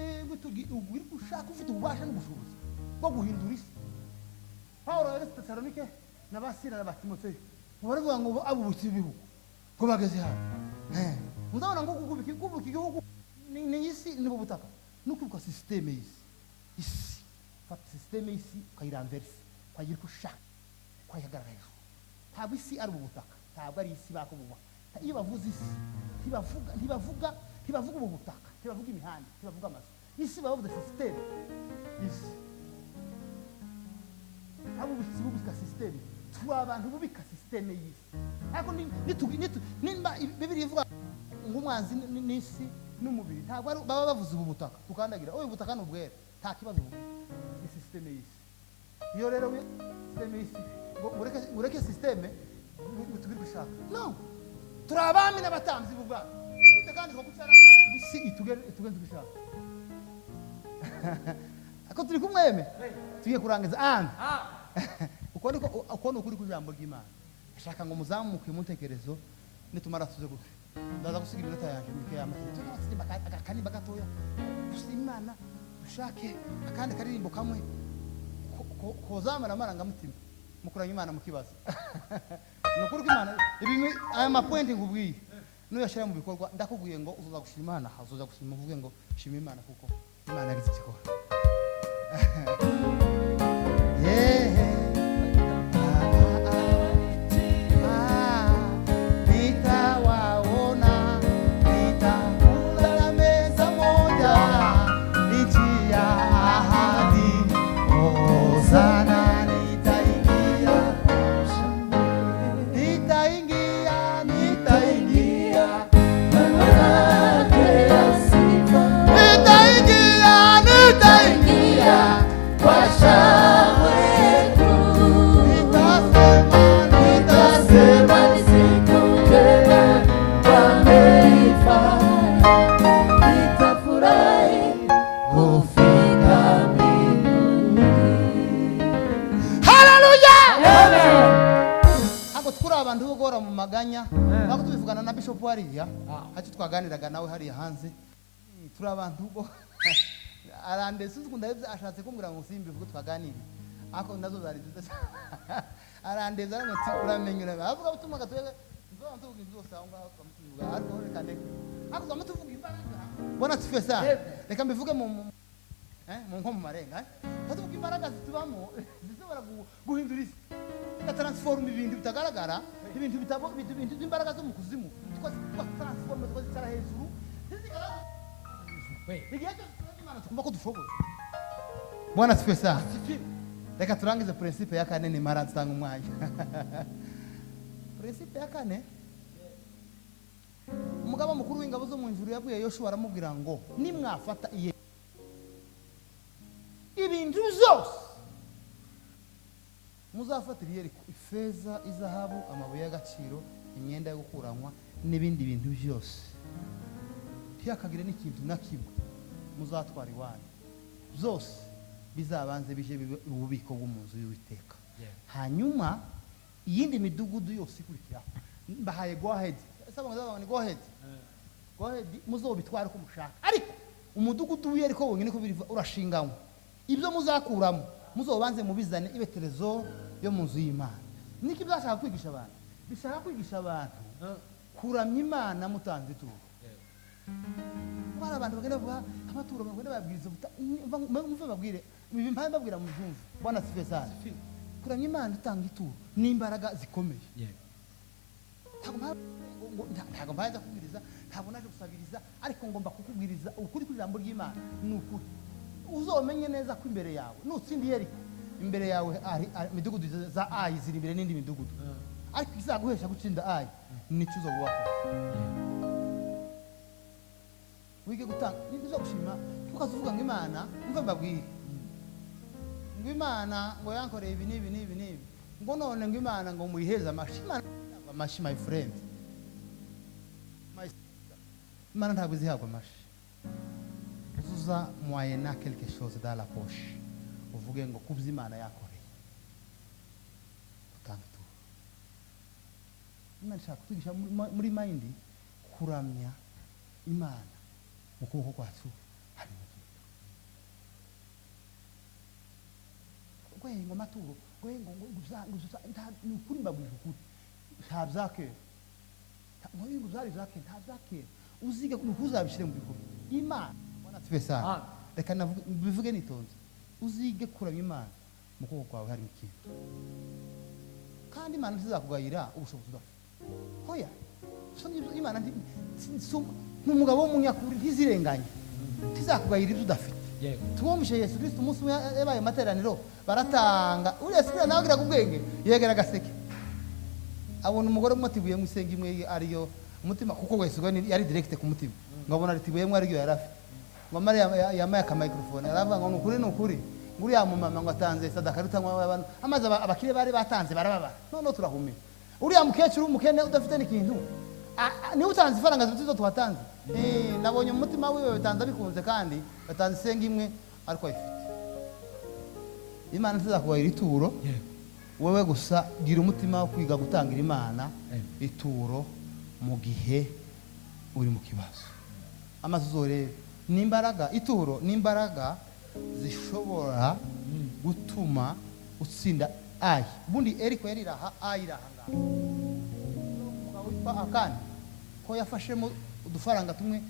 ugiri kushaka ufite ububasha n'ubushobozi bwo guhindura isi. Paulo yari Tesalonike n'abasira n'abatimoteyo baravuga ngo abo busibihugu ko bageze hano muzabona ngo kubika igihugu ni isi ni butaka no kuvuga systeme isi fata systeme isi ukayiranverse kwagira kushaka kwayihagarara hejuru. Ntabwo isi ari ubutaka, ntabwo ari isi bakububa. Iyo bavuze isi ntibavuga ubutaka, ntibavuga imihanda, ntibavuga amazu. Isi bavuze systeme isi. Abo bubika systeme tuba abantu bubika systeme y'isi. Ariko nimba Bibiliya ivuga ngo umwanzi n'isi n'umubiri ntabwo baba bavuze ubutaka tukandagira oyo ubutaka n'ubwera nta kibazo ni systeme y'isi. Iyo rero systeme y'isi mureke systeme tubiri gushaka no turabami n'abatamzi bubwa kandi twakucara isi itugenze gushaka ako turi kumweme tugiye kurangiza uko ni ukuri kujambo ry'Imana. Ashaka ngo muzamuke mu ntekerezo nitumara tuze gute ndaza gusiga iminota yanje mike y'amategeko akaniba gatoya gusa Imana ushake akandi karirimbo kamwe kozamara amarangamutima mukuranya Imana mu kibazo nukuri ko Imana ibi aya mapoint ngubwiye nuyashira mu bikorwa ndakubwiye ngo uzoza gushima Imana uzoza gushima uvuge ngo shima Imana kuko Imana yagize ikikora Sana abantu bo gora mu maganya bako tubivugana na Bishop hariya haci twaganiraga nawe hariya hanze turi abantu bo arandese ukunda ashatse kumbwira ngo simbi vuga twaganira ako nazo zari ziza arandeza n'amati uramenyera avuga utumwa gatwega nzo ntuvuga inzo sawa ngaho twamutuvuga ariko reka ndeke ako twamutuvuga imbaraga bona tufesa reka mbivuge mu nko mu marenga tuvuga imbaraga zitubamo zishobora guhindura isi transform ibintu bitagaragara ibintu bitabo ibintu imbaraga zo mu kuzimu transform twazitara hejuru tukumva ko dushoboye bwana tufesa reka turangize principe ya kane ni mara tanga umwanya principe ya kane umugaba mukuru w'ingabo zo mu ijuru yabwiye Yoshua aramubwira ngo nimwafata ibintu byose muzafatira Yeriko ifeza izahabu amabuye y'agaciro imyenda yo gukuranwa n'ibindi bintu byose ntiyakagire n'ikintu na kimwe muzatwara iwanyu byose bizabanze bije ububiko bwo mu nzu y'Uwiteka hanyuma iyindi midugudu yose ikurikiraho mbahaye go ahead go ahead muzobitwara ko mushaka ariko umudugudu w'Yeriko wonyine ko urashinganywa ibyo muzakuramo muzobanze mubizane ibeterezo yo mu nzu y'Imana niki byashaka kwigisha abantu bishaka kwigisha abantu kuramya Imana mutanze ituro abantu bagenda vuga amaturo bagenda babwiriza mumve babwire impamvu babwira mu byumva bwana sifesana kuramya Imana utanga ituro n'imbaraga zikomeye ntago mbaza kubwiriza ntabwo naje gusabiriza ariko ngomba kukubwiriza ukuri kuri ijambo ry'Imana n'ukuri uzomenye neza ko imbere yawe nutsindi Yeriko imbere yawe ari midugudu za Ayi ziri imbere n'indi midugudu ariko izaguhesha gutsinda Ayi nicyo uzobubaka wige gutanga nizo gushima tukazuvuga ngo Imana umva mbabwire ngo Imana ngo yankoreye ibi nibi ngo none ngo Imana ngo muyiheza amashi my friend Imana ntabwo zihabwa amashi uzuza moyena quelque chose dans la poche uvuge ngo kubza Imana yakoreye utanga tu Imana shaka kwigisha muri mind kuramya Imana ukuboko kwacu hari ngo maturo ngo ukuri mbabwije ukuri nta byake ngo inguzari zake nta byake uzige kuzabishire mu bikorwa Imana bwana tufesa reka bivuge nitonze uzige kuramya Imana mu kuboko kwawe hari ikintu kandi Imana ntizakugayira ubushobozi udafite hoya so Imana n'umugabo w'umunyakuri ntizirenganye ntizakugayira ibyo udafite tuwumishe Yesu Kristo umunsi yabaye materaniro baratanga uriya sikira nawe agira kubwenge yegera agaseke abona umugore umutibuye mu isenga imwe ariyo umutima kuko wese yari direct ku mutima ngabona ritibuyemo ariyo yarafite ngo Mariya yamaye aka microphone aravuga ngo nukuri nguri ya mumama ngo atanze sadaka rutanywa abantu amaze abakire bari batanze barababara none turahumye uriya mukecuru umukene udafite n'ikintu ni utanze ifaranga zituzo tuhatanze nabonye umutima wiwe bitanze bikunze kandi batanze isenga imwe ariko ayifite Imana ntizakubayira ituro wewe gusa gira umutima wo kwiga gutangira Imana ituro mu gihe uri mu kibazo amazore n'imbaraga ituro n'imbaraga zishobora gutuma utsinda Ayi bundi Yeriko yariraha Ayi rahanga umugabo witwa Akani ko yafashemo udufaranga tumwe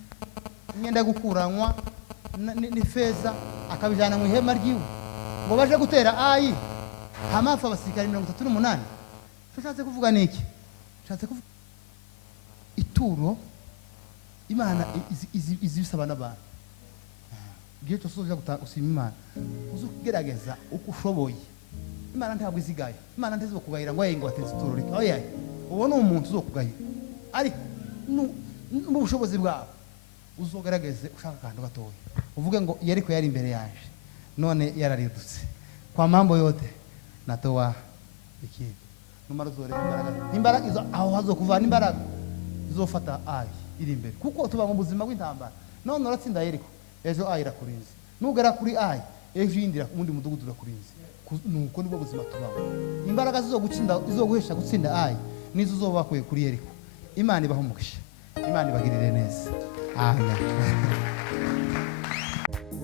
imyenda yo gukuranwa n'ifeza akabijana mu ihema ryiwe ngo baje gutera Ayi hamafa abasirikare 38 tushatse kuvuga niki tushatse kuvuga ituro Imana izibisaba n'abantu gihe cyose uza gusima Imana uzugerageza uko ushoboye Imana ntabwo izigaya Imana ntizo kugayira ngo yengo ateze ituro rika oya uwo ni umuntu uzokugayira ariko mu bushobozi bwawe uzogerageze ushaka kandi gatoya uvuge ngo Yeriko yari imbere yaje none yararidutse kwa mambo yote natoa ikindi numara zore imbaraga izo aho hazokuvana imbaraga zofata Ayi iri imbere kuko tuba mu buzima bw'intambara none uratsinda Yeriko ejo Ayi rakurinze nugera kuri Ayi ejo yindira umundi mudugudu rakurinze nuko nibwo buzima tubamo imbaraga zo gucinda izo guhesha gutsinda Ayi nizo uzoba bakuye kuri Yeriko. Imana ibahe umugisha, Imana ibagirire neza. Amen.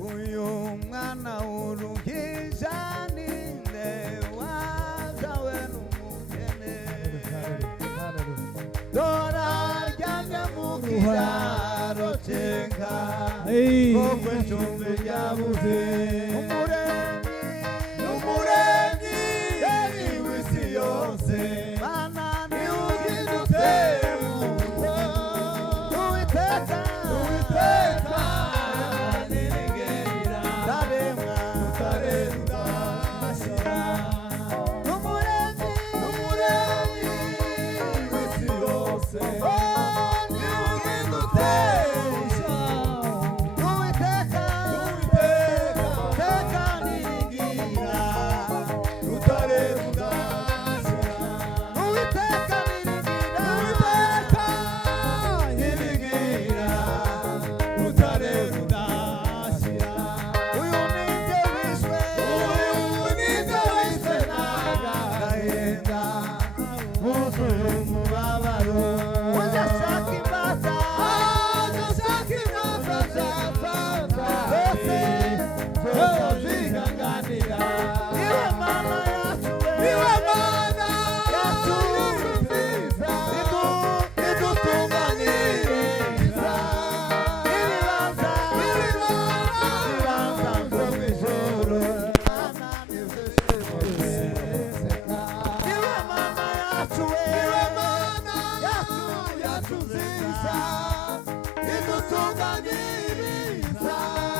Uyu mwana w'uruhinja ninde wazawe n'umukene, dore aryamye mu kiraro cy'inka, kuko icumbi ryabuze. Umuremyi w'isi yose, Mana niwe uhindutse umuntu. Uwiteka nirengera, ndaremwa rudashira. Umuremyi w'isi yose, niwe uhindutse umuntu. Uwiteka nirengera, rutare rudashira. Uwiteka nirengera, rutare rudashira. Uyu ninde wishwe n'agahinda, wuzuye umubabaro. Udashaka imbata zapfa, zose zihanganira. Niwe Mana yacu, nziza, idutunganiriza ibibanza byo mu ijuru. Niwe Mana yacu, yacu nziza, idutunganiriza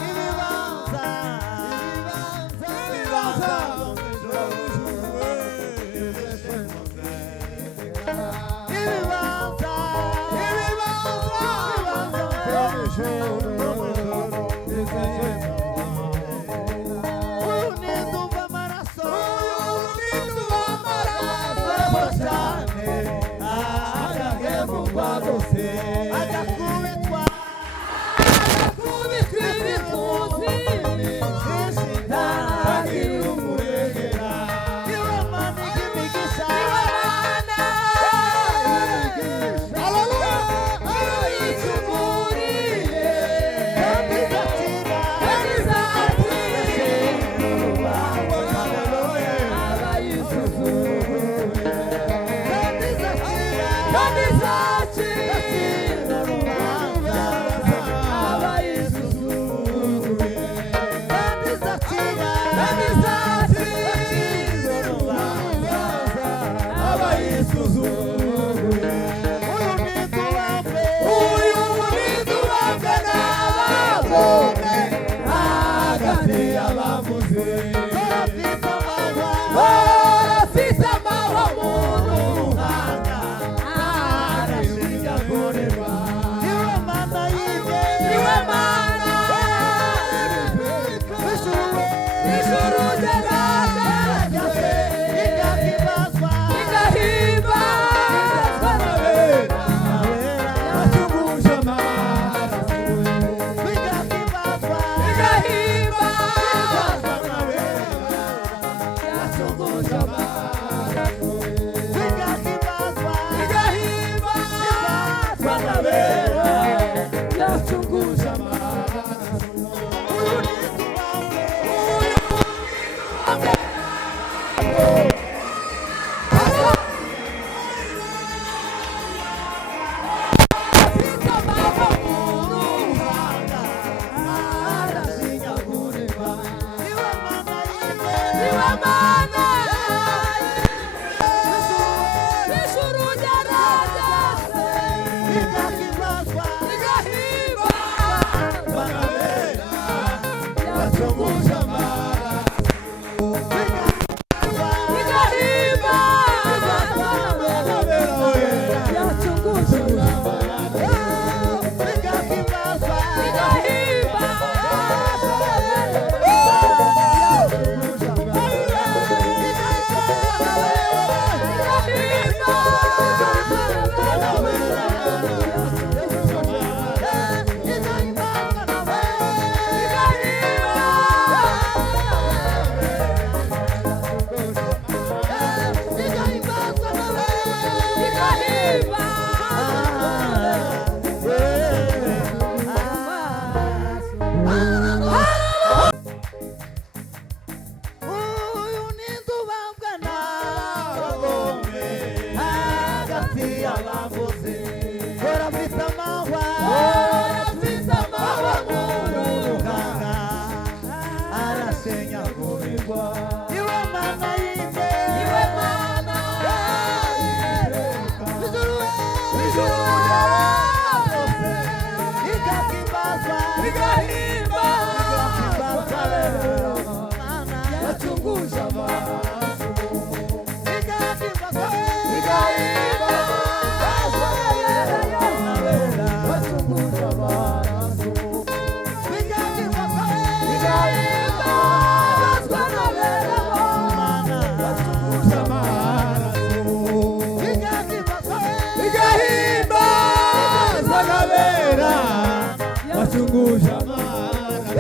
ibibanza byo mu ijuru. Okay. iwe mana y'inde iwe mana ijuru ryose igahimbazwa igahimbazwa rero mana yacunguje abantu igahimbazwa igahimbazwa rero yacunguje abantu igahimbazwa igahimbazwa rero mana yacunguje abantu igahimbazwa rero yacunguje abantu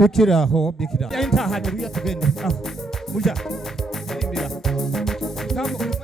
Bikira ho, bikira. Enter, hallelujah, tugende. Muja. Mira. Come, muja.